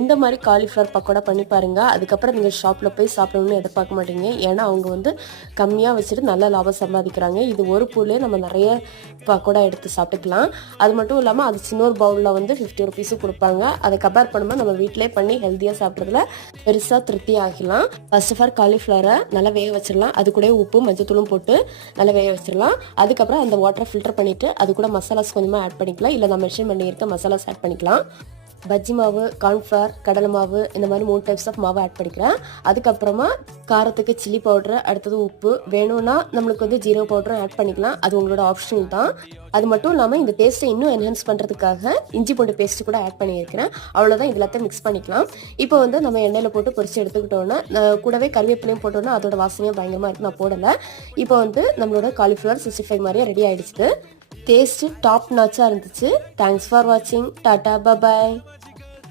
இந்த மாதிரி காலிஃப்ளவர் பக்கோடா பண்ணி பாருங்கள். அதுக்கப்புறம் நீங்கள் ஷாப்பில் போய் சாப்பிடணும்னு எதிர்பார்க்க மாட்டீங்க. ஏன்னா அவங்க வந்து கம்மியாக வச்சுட்டு நல்ல லாபம் சம்பாதிக்கிறாங்க. இது ஒரு பூலே நம்ம நிறைய பக்கோடா எடுத்து சாப்பிட்டுக்கலாம். அது மட்டும் இல்லாமல் அது சின்ன ஒரு பவுலில் வந்து 50 ருபீஸும் கொடுப்பாங்க. அதை கம்பேர் பண்ணும்போது நம்ம வீட்டிலே பண்ணி ஹெல்த்தியாக சாப்பிட்றதுல பெருசாக திருப்தி ஆகிக்கலாம். ஃபர்ஸ்ட் ஆஃப் ஆல் காலிஃப்ளவரை நல்லா வேக வச்சிடலாம். அது கூட உப்பு மஞ்சத்தூளும் போட்டு நல்லா வேக வச்சிடலாம். அதுக்கப்புறம் அந்த வாட்டரை ஃபில்டர் பண்ணிவிட்டு அது கூட மசாலாஸ் கொஞ்சமாக ஆட் பண்ணிக்கலாம். இல்லை நான் மென்ஷன் பண்ணியிருக்க மசாலாஸ் ஆட் பண்ணிக்கலாம். பஜ்ஜி மாவு, கார்ன்ஃப்ளவர், கடலை மாவு, இந்த மாதிரி 3 டைப்ஸ் ஆஃப் மாவு ஆட் பண்ணிக்கிறேன். அதுக்கப்புறமா காரத்துக்கு சில்லி பவுடர், அடுத்தது உப்பு, வேணும்னா நம்மளுக்கு வந்து ஜீரோ பவுடரும் ஆட் பண்ணிக்கலாம். அது உங்களோட ஆப்ஷனல் தான். அது மட்டும் இல்லாமல் இந்த டேஸ்ட்டை இன்னும் என்ஹான்ஸ் பண்ணுறதுக்காக இஞ்சி பூண்டு பேஸ்ட்டு கூட ஆட் பண்ணியிருக்கிறேன். அவ்வளோதான், இதெல்லாத்தையும் மிக்ஸ் பண்ணிக்கலாம். இப்போ வந்து நம்ம எண்ணெயில் போட்டு பொரிச்சு எடுத்துக்கிட்டோன்னா கூடவே கறிவேப்பிலையும் போட்டோன்னா அதோட வாசனையும் பயங்கரமாக இருக்குது. நான் போடலை. இப்போ வந்து நம்மளோட காலிஃப்ளவர் 65 மாதிரியே ரெடி ஆகிடுச்சு. டேஸ்ட்டு டாப் நாச்சாக இருந்துச்சு. தேங்க்ஸ் ஃபார் வாட்சிங். டாட்டா, பாய்.